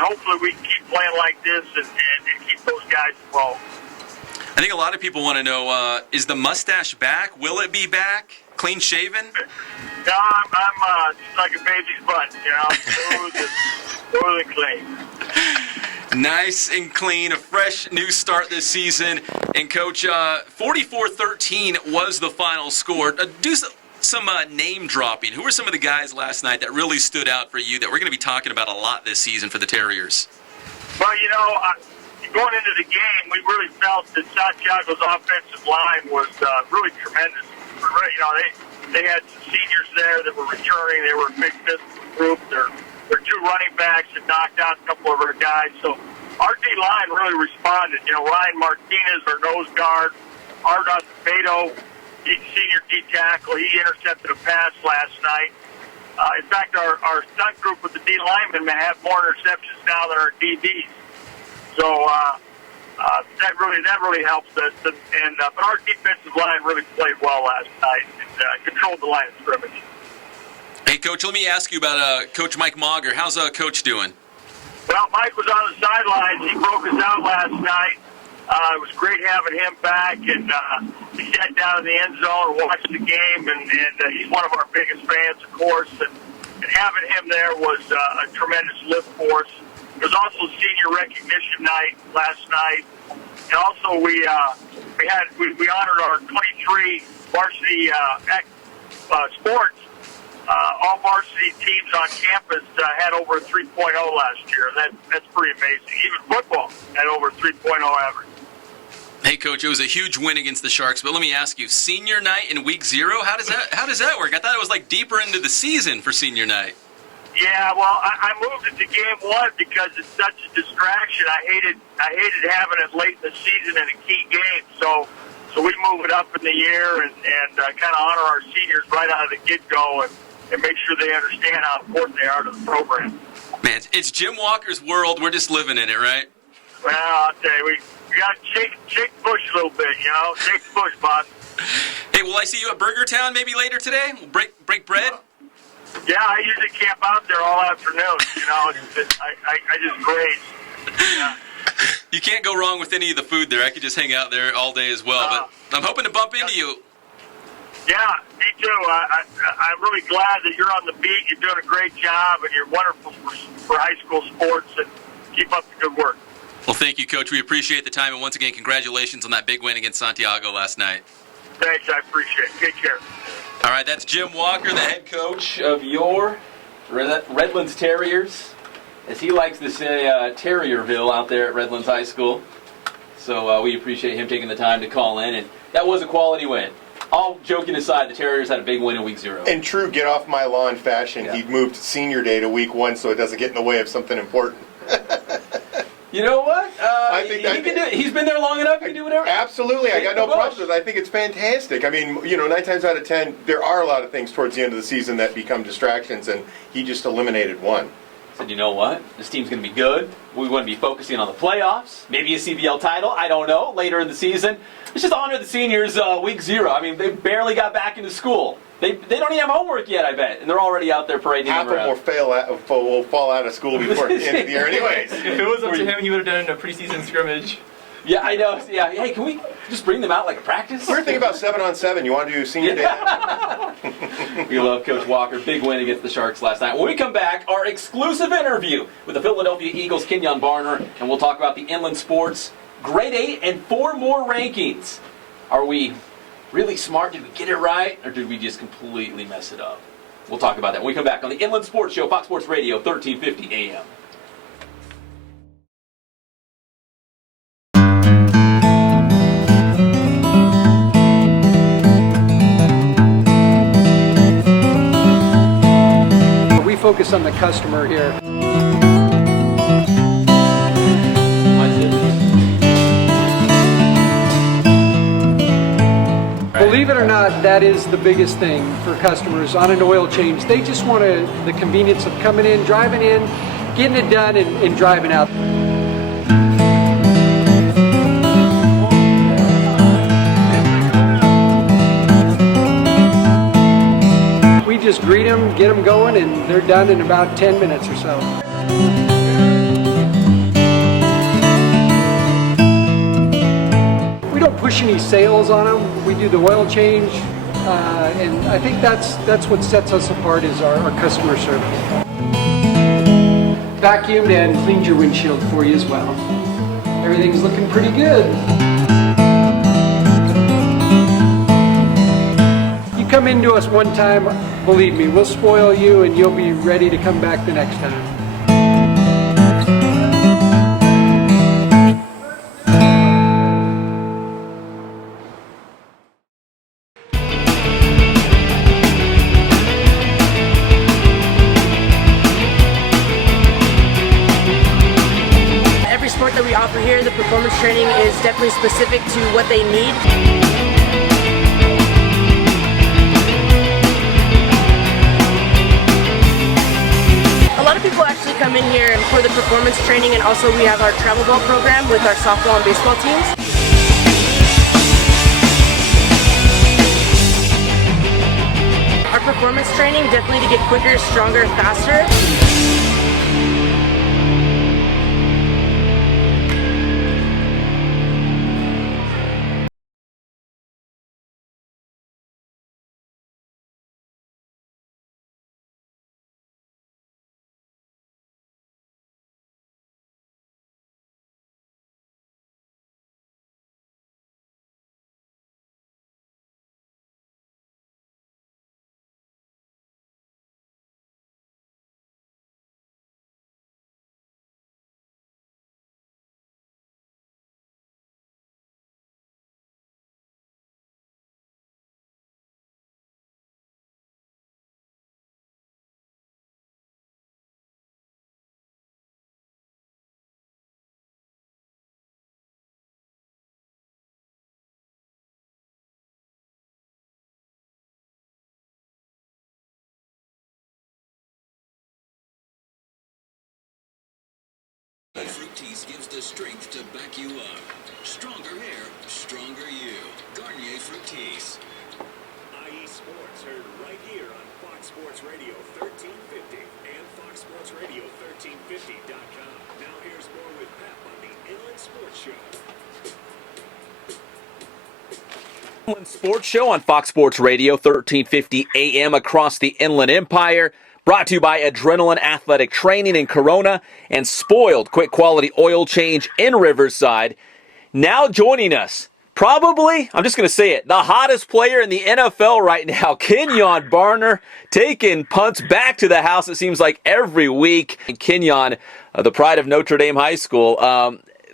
hopefully we can keep playing like this and keep those guys involved. I think a lot of people want to know, is the mustache back? Will it be back? Clean shaven? No, I'm just like a baby's butt, smooth and clean. Nice and clean, a fresh new start this season. And Coach, 44-13 was the final score. Do some name dropping. Who were some of the guys last night that really stood out for you that we're going to be talking about a lot this season for the Terriers? Well, going into the game, we really felt that Santiago's offensive line was really tremendous. They had some seniors there that were returning. They were a big physical group. Their 2 running backs had knocked out a couple of our guys. So our D-line really responded. Ryan Martinez, our nose guard, Ardon Beto, senior D-tackle, he intercepted a pass last night. In fact, our stunt group with the D-linemen have more interceptions now than our DBs. So that really helps us. But our defensive line really played well last night and controlled the line of scrimmage. Hey, Coach, let me ask you about Coach Mike Mauger. How's Coach doing? Well, Mike was on the sidelines. He broke us out last night. It was great having him back, and he sat down in the end zone and watched the game, and he's one of our biggest fans, of course, and having him there was a tremendous lift for us. There was also senior recognition night last night, and also we honored our 23 varsity sports. All varsity teams on campus had over a 3.0 last year. That's pretty amazing. Even football had over a 3.0 average. Hey, Coach, it was a huge win against the Sharks, but let me ask you, senior night in week 0, how does that work? I thought it was like deeper into the season for senior night. Yeah, well, I moved it to game 1 because it's such a distraction. I hated having it late in the season in a key game, so we move it up in the year and kind of honor our seniors right out of the get-go and make sure they understand how important they are to the program. Man, it's Jim Walker's world. We're just living in it, right? Well, I'll tell you, we got to shake the bush a little bit, Shake the bush, boss. Hey, will I see you at Burger Town maybe later today? We'll break bread? Yeah, I usually camp out there all afternoon. I just graze. Yeah. You can't go wrong with any of the food there. I could just hang out there all day as well. But I'm hoping to bump into you. Yeah, me too. I'm really glad that you're on the beat. You're doing a great job, and you're wonderful for high school sports, and keep up the good work. Well, thank you, Coach. We appreciate the time, and once again, congratulations on that big win against Santiago last night. Thanks, I appreciate it. Take care. All right, that's Jim Walker, the head coach of your Redlands Terriers, as he likes to say, Terrierville out there at Redlands High School. So we appreciate him taking the time to call in, and that was a quality win. All joking aside, the Terriers had a big win in week 0. In true get-off-my-lawn fashion, He moved senior day to week 1 so it doesn't get in the way of something important. You know what? I think he can do it. He's been there long enough. He can do whatever. Absolutely. I got no problems with it. I think it's fantastic. I mean, 9 times out of 10, there are a lot of things towards the end of the season that become distractions, and he just eliminated one. Said, you know what? This team's going to be good. We want to be focusing on the playoffs, maybe a CBL title. I don't know. Later in the season, let's just honor the seniors. Week 0. I mean, they barely got back into school. They don't even have homework yet, I bet, and they're already out there parading Half of them will fall out of school before the end of the year, anyways. If it was up to him, he would have done it in a preseason scrimmage. Yeah, I know. Yeah, hey, can we just bring them out like a practice? We're thinking about 7-on-7. You want to do senior day? We love Coach Walker. Big win against the Sharks last night. When we come back, our exclusive interview with the Philadelphia Eagles' Kenyon Barner, and we'll talk about the Inland Sports Grade 8 and 4 more rankings. Are we really smart? Did we get it right? Or did we just completely mess it up? We'll talk about that when we come back on the Inland Sports Show, Fox Sports Radio, 1350 AM. We focus on the customer here. Believe it or not, that is the biggest thing for customers on an oil change. They just want the convenience of coming in, driving in, getting it done, and driving out. We just greet them, get them going, and they're done in about 10 minutes or so. We don't push any sales on them. We do the oil change, and I think that's what sets us apart is our customer service. Vacuumed and cleaned your windshield for you as well. Everything's looking pretty good. You come into us one time, believe me, we'll spoil you and you'll be ready to come back the next time. Every sport that we offer here, the performance training is definitely specific to what they need. A lot of people actually come in here for the performance training, and also we have our travel ball program with our softball and baseball teams. Our performance training definitely to get quicker, stronger, faster. Fructis gives the strength to back you up. Stronger hair, stronger you. Garnier Fructis. IE Sports heard right here on Fox Sports Radio 1350 and FoxSportsRadio1350.com. Now here's more with Pep on the Inland Sports Show. Inland Sports Show on Fox Sports Radio, 1350 AM across the Inland Empire. Brought to you by Adrenaline Athletic Training in Corona and Spoiled Quick Quality Oil Change in Riverside. Now joining us, probably, I'm just going to say it, the hottest player in the NFL right now, Kenyon Barner, taking punts back to the house, it seems like, every week. And Kenyon, the pride of Notre Dame High School.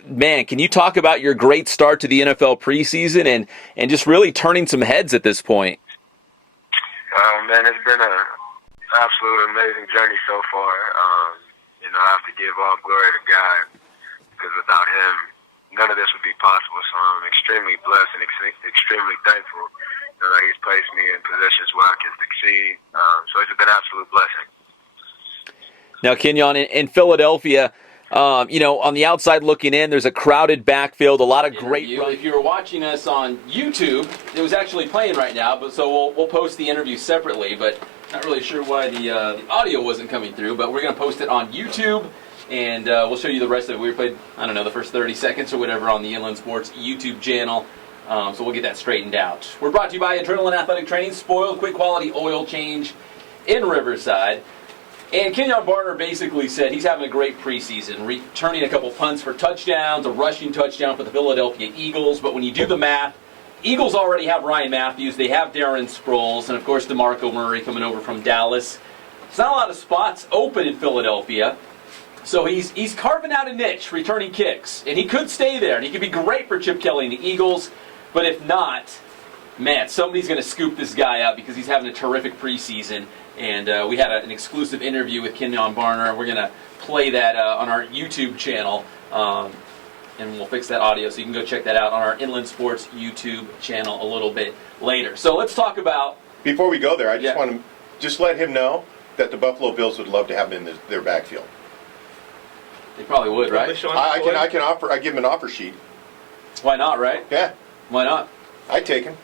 Man, can you talk about your great start to the NFL preseason and just really turning some heads at this point? Man, it's been an absolute amazing journey so far. I have to give all glory to God, because without Him, none of this would be possible. So I'm extremely blessed and extremely thankful that He's placed me in positions where I can succeed. So it's been an absolute blessing. Now, Kenyon, in Philadelphia, on the outside looking in, there's a crowded backfield, a lot of great. If you were watching us on YouTube, it was actually playing right now, but so we'll post the interview separately. But not really sure why the audio wasn't coming through, but we're going to post it on YouTube, and we'll show you the rest of it. We played, the first 30 seconds or whatever on the Inland Sports YouTube channel, so we'll get that straightened out. We're brought to you by Adrenaline Athletic Training, Spoiled Quick Quality Oil Change in Riverside. And Kenyon Barner basically said he's having a great preseason, returning a couple punts for touchdowns, a rushing touchdown for the Philadelphia Eagles. But when you do the math, Eagles already have Ryan Matthews. They have Darren Sproles, and of course DeMarco Murray coming over from Dallas. There's not a lot of spots open in Philadelphia. So he's carving out a niche, returning kicks. And he could stay there, and he could be great for Chip Kelly and the Eagles. But if not, man, somebody's going to scoop this guy up because he's having a terrific preseason. And we had an exclusive interview with Kenyon Barner, and we're going to play that on our YouTube channel. And we'll fix that audio so you can go check that out on our Inland Sports YouTube channel a little bit later. So let's talk about... Before we go there, I just want to just let him know that the Buffalo Bills would love to have him in their backfield. They probably would, right? I can offer. I give him an offer sheet. Why not, right? Yeah. Why not? I take him.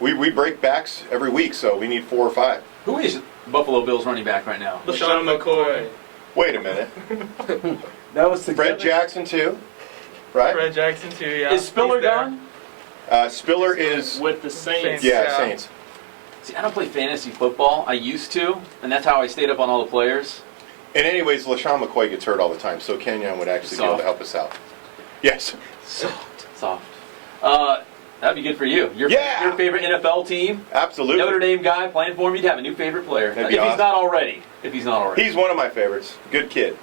We break backs every week, so we need 4 or 5. Who is Buffalo Bills running back right now? LaShawn McCoy. Wait a minute. That was Fred Jackson too, right? Fred Jackson too. Yeah. Is Spiller gone? Spiller is with the Saints. Yeah, Saints. See, I don't play fantasy football. I used to, and that's how I stayed up on all the players. And anyways, LaShawn McCoy gets hurt all the time, so Kenyon would actually be able to help us out. Yes. Soft. That'd be good for you. Your favorite NFL team. Absolutely. Notre Dame guy playing for him. You'd have a new favorite player. If He's not already. He's one of my favorites. Good kid.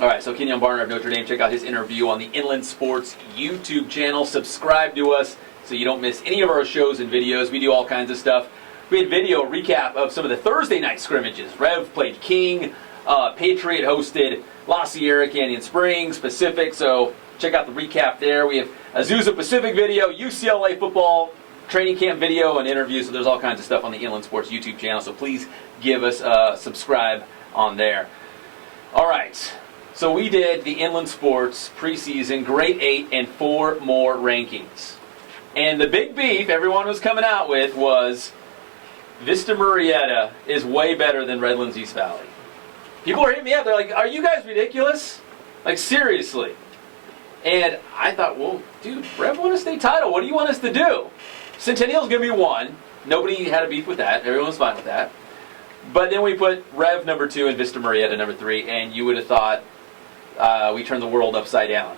All right, so Kenyon Barner of Notre Dame. Check out his interview on the Inland Sports YouTube channel. Subscribe to us so you don't miss any of our shows and videos. We do all kinds of stuff. We had video recap of some of the Thursday night scrimmages. Rev played King. Patriot hosted La Sierra, Canyon Springs, Pacific. So check out the recap there. We have Azusa Pacific video, UCLA football training camp video, and interviews. So there's all kinds of stuff on the Inland Sports YouTube channel. So please give us a subscribe on there. All right. So we did the Inland Sports preseason grade 8 and 4 more rankings. And the big beef everyone was coming out with was Vista Murrieta is way better than Redlands East Valley. People are hitting me up. They're like, are you guys ridiculous? Like, seriously. And I thought, well, dude, Rev won a state title. What do you want us to do? Centennial's going to be 1. Nobody had a beef with that. Everyone was fine with that. But then we put Rev number 2 and Vista Murrieta number 3, and you would have thought we turned the world upside down.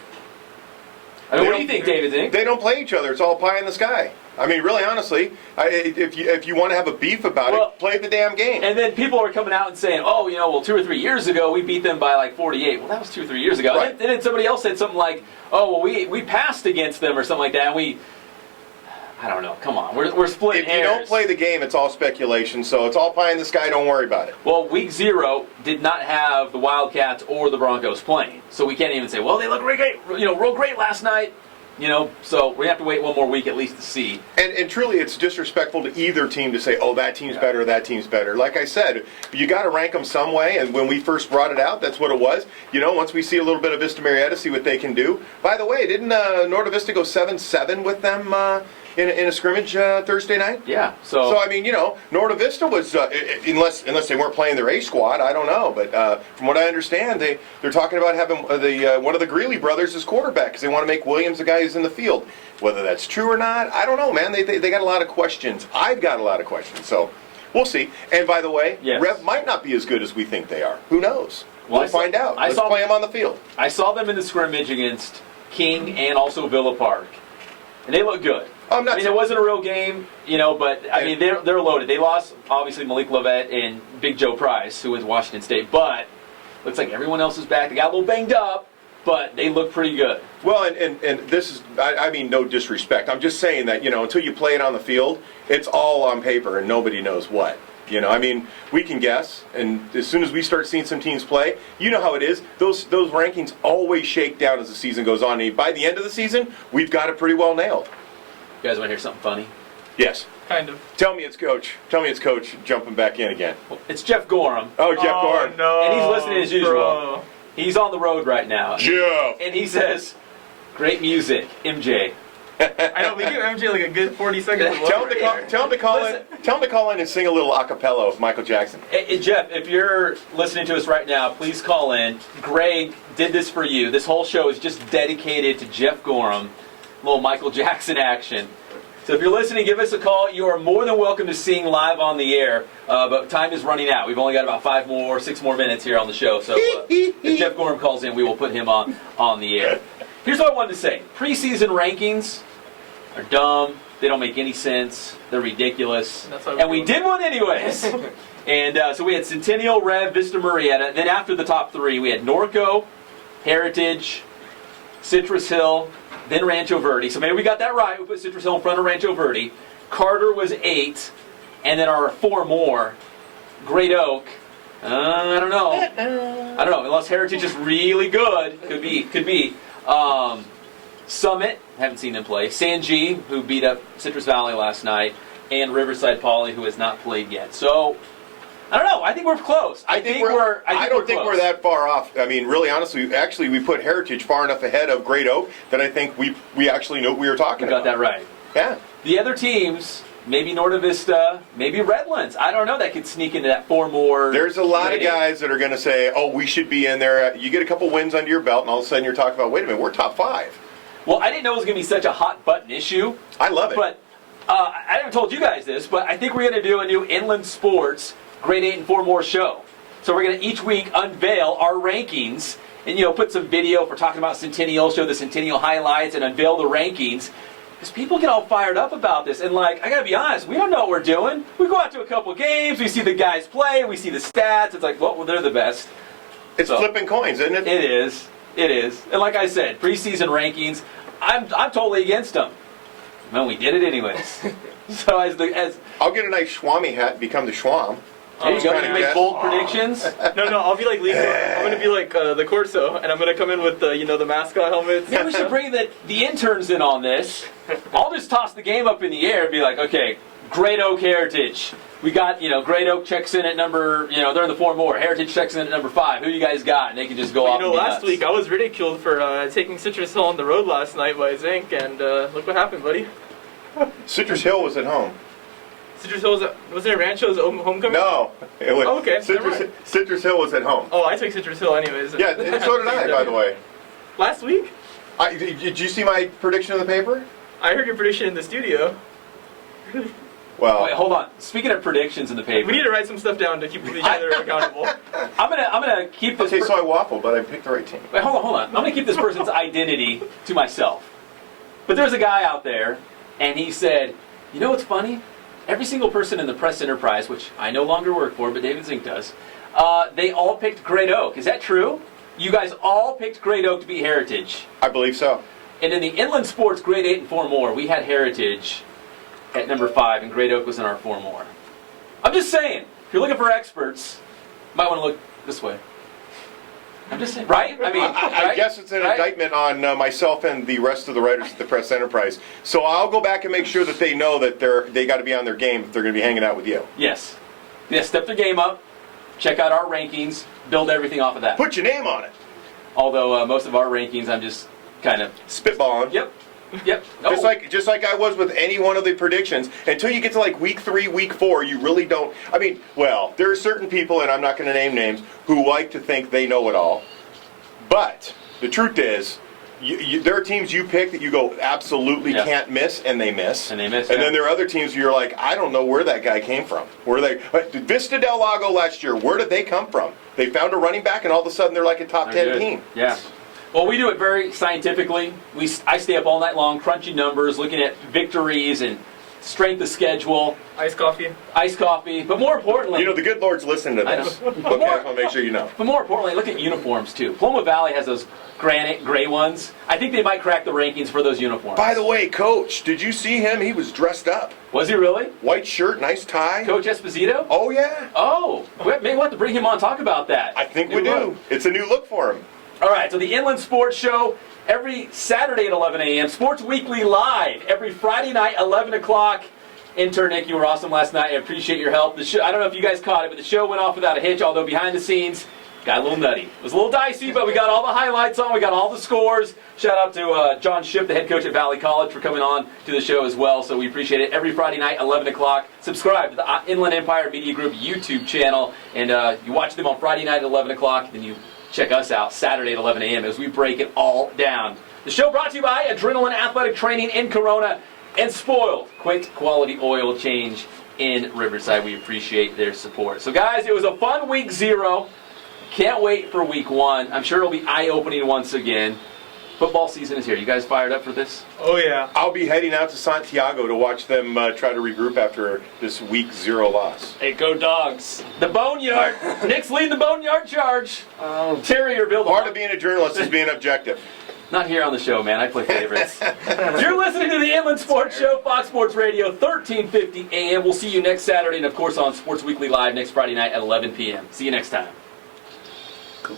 I mean, what do you think, David Zink? They don't play each other. It's all pie in the sky. I mean, really, honestly, if you want to have a beef about it, play the damn game. And then people are coming out and saying, oh, 2 or 3 years ago, we beat them by like 48. Well, that was 2 or 3 years ago. Right. And then somebody else said something like, oh, well, we passed against them or something like that. And I don't know. Come on. We're splitting hairs. If you don't play the game, it's all speculation. So it's all pie in the sky. Don't worry about it. Well, week 0 did not have the Wildcats or the Broncos playing. So we can't even say, well, they looked real great last night. So we have to wait 1 more week at least to see. And truly, it's disrespectful to either team to say, oh, that team's better, that team's better. Like I said, you got to rank them some way, and when we first brought it out, that's what it was. Once we see a little bit of Vista Murrieta, see what they can do. By the way, didn't Norte Vista go 7-7 with them in a scrimmage Thursday night? Yeah. So I mean, Norte Vista was, unless they weren't playing their A squad, I don't know. But from what I understand, they're talking about having one of the Greeley brothers as quarterback because they want to make Williams the guy who's in the field. Whether that's true or not, I don't know, man. They got a lot of questions. I've got a lot of questions. So we'll see. And by the way, Rev might not be as good as we think they are. Who knows? We'll find out. Let's play them on the field. I saw them in the scrimmage against King and also Villa Park, and they look good. I mean, it wasn't a real game, but I mean, they're loaded. They lost, obviously, Malik Lovett and Big Joe Price, who was Washington State, but looks like everyone else is back. They got a little banged up, but they look pretty good. Well, and this is, I mean, no disrespect. I'm just saying that, until you play it on the field, it's all on paper and nobody knows what. I mean, we can guess, and as soon as we start seeing some teams play, you know how it is. Those rankings always shake down as the season goes on. And by the end of the season, we've got it pretty well nailed. You guys want to hear something funny? Yes. Kind of. Tell me it's Coach jumping back in again. It's Jeff Gorham. Oh, Jeff Gorham. No, and he's listening as usual. Bro. He's on the road right now. Jeff. And he says, great music, MJ. I know, we give MJ like a good 40 seconds. Tell him to call in and sing a little a cappella of Michael Jackson. Hey, Jeff, if you're listening to us right now, please call in. Greg did this for you. This whole show is just dedicated to Jeff Gorham. Little Michael Jackson action. So if you're listening, give us a call. You are more than welcome to sing live on the air, but time is running out. We've only got about 6 more minutes here on the show. So if Jeff Gorham calls in, we will put him on the air. Here's what I wanted to say. Preseason rankings are dumb. They don't make any sense. They're ridiculous. That's why And we did one anyways. And so we had Centennial, Rev, Vista, Murrieta. Then after the top three, we had Norco, Heritage, Citrus Hill, then Rancho Verde. So maybe we got that right. We put Citrus Hill in front of Rancho Verde. Carter was 8. And then our 4 more, Great Oak. I don't know. I don't know. Unless Heritage is really good. Could be. Summit, haven't seen them play. Sanji, who beat up Citrus Valley last night. And Riverside Poly, who has not played yet. So, I don't know. I think we're close. I don't think we're that far off. I mean, really, honestly, we put Heritage far enough ahead of Great Oak that I think we actually knew what we were talking about. Got that right. Yeah. The other teams, maybe Norte Vista, maybe Redlands. I don't know. That could sneak into that 4 more. There's a lot of guys that are going to say, oh, we should be in there. You get a couple wins under your belt, and all of a sudden you're talking about, wait a minute, we're top 5. Well, I didn't know it was going to be such a hot-button issue. I love it. But I haven't told you guys this, but I think we're going to do a new Inland Sports Grade 8 and 4 more show. So we're going to each week unveil our rankings and, put some video if we're talking about Centennial, show the Centennial highlights and unveil the rankings. Because people get all fired up about this. And, I got to be honest, we don't know what we're doing. We go out to a couple games, we see the guys play, we see the stats. It's like, well, they're the best. It's flipping coins, isn't it? It is. It is. And like I said, preseason rankings, I'm totally against them. Man, we did it anyways. So as I'll get a nice Schwami hat and become the Schwam. There you go. You make bold predictions. No, I'll be like legal. I'm gonna be like the Corso, and I'm gonna come in with the mascot helmets. Maybe we should bring the interns in on this. I'll just toss the game up in the air and be like, okay, Great Oak Heritage. We got, Great Oak checks in at number, they're in the 4 more. Heritage checks in at number 5. Who you guys got? And they can just go off. Last week I was ridiculed for taking Citrus Hill on the road last night by Zink, and look what happened, buddy. Citrus Hill was at home. Citrus Hill was it Rancho's homecoming? No, it was. Oh, okay. Citrus Hill was at home. Oh, I took Citrus Hill anyways. Yeah, and so did I, by the way. Last week? Did you see my prediction in the paper? I heard your prediction in the studio. Well, wait, hold on. Speaking of predictions in the paper, we need to write some stuff down to keep each other accountable. I'm gonna keep this. Okay, so I waffled, but I picked the right team. Wait, hold on. I'm gonna keep this person's identity to myself. But there's a guy out there, and he said, "You know what's funny? Every single person in the press enterprise, which I no longer work for, but David Zink does, they all picked Great Oak. Is that true? You guys all picked Great Oak to beat Heritage." I believe so. And in the Inland Sports Grade 8 and 4 more, we had Heritage at number 5, and Great Oak was in our 4 more. I'm just saying, if you're looking for experts, you might want to look this way. I'm just saying, right? I mean, I guess it's an indictment on myself and the rest of the writers at the Press Enterprise. So I'll go back and make sure that they know that they got to be on their game if they're going to be hanging out with you. Yes. Yeah, step their game up, check out our rankings, build everything off of that. Put your name on it. Although most of our rankings, I'm just kind of spitballing. Yep. Just like I was with any one of the predictions, until you get to like week 3, week 4, you really don't. I mean, well, there are certain people, and I'm not going to name names, who like to think they know it all. But the truth is, there are teams you pick that you go absolutely can't miss, and they miss. And then there are other teams you're like, I don't know where that guy came from. Vista Del Lago last year, where did they come from? They found a running back, and all of a sudden they're like a top 10 team. Yeah. Well, we do it very scientifically. I stay up all night long, crunching numbers, looking at victories and strength of schedule. Iced coffee. But more importantly... the good Lord's listening to this. Okay, I want to make sure you know. But more importantly, look at uniforms, too. Paloma Valley has those granite gray ones. I think they might crack the rankings for those uniforms. By the way, Coach, did you see him? He was dressed up. Was he really? White shirt, nice tie. Coach Esposito? Oh, yeah. Oh, maybe we'll have to bring him on and talk about that. I think we do. It's a new look for him. All right, so the Inland Sports Show every Saturday at 11 a.m. Sports Weekly Live every Friday night, 11 o'clock. Intern Nick, you were awesome last night. I appreciate your help. The show, I don't know if you guys caught it, but the show went off without a hitch, although behind the scenes, got a little nutty. It was a little dicey, but we got all the highlights on. We got all the scores. Shout out to John Shipp, the head coach at Valley College, for coming on to the show as well. So we appreciate it. Every Friday night, 11 o'clock. Subscribe to the Inland Empire Media Group YouTube channel. And you watch them on Friday night at 11 o'clock. Then you check us out Saturday at 11 a.m. as we break it all down. The show brought to you by Adrenaline Athletic Training in Corona and Spoiled Quick Quality Oil Change in Riverside. We appreciate their support. So guys, it was a fun week 0. Can't wait for week 1. I'm sure it'll be eye-opening once again. Football season is here. You guys fired up for this? Oh, yeah. I'll be heading out to Santiago to watch them try to regroup after this week 0 loss. Hey, go Dogs. The Boneyard. Nick's leading the Boneyard charge. Terrierville. Part of being a journalist is being objective. Not here on the show, man. I play favorites. You're listening to the Inland Sports Show, Fox Sports Radio, 1350 AM. We'll see you next Saturday and, of course, on Sports Weekly Live next Friday night at 11 p.m. See you next time. Cool.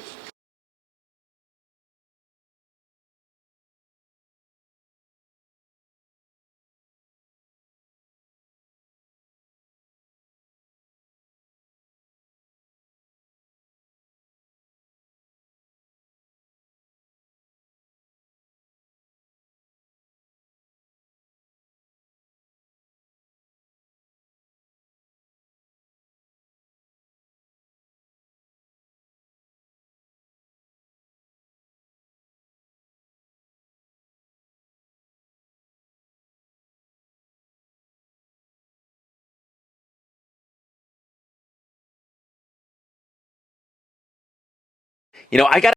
You know, I got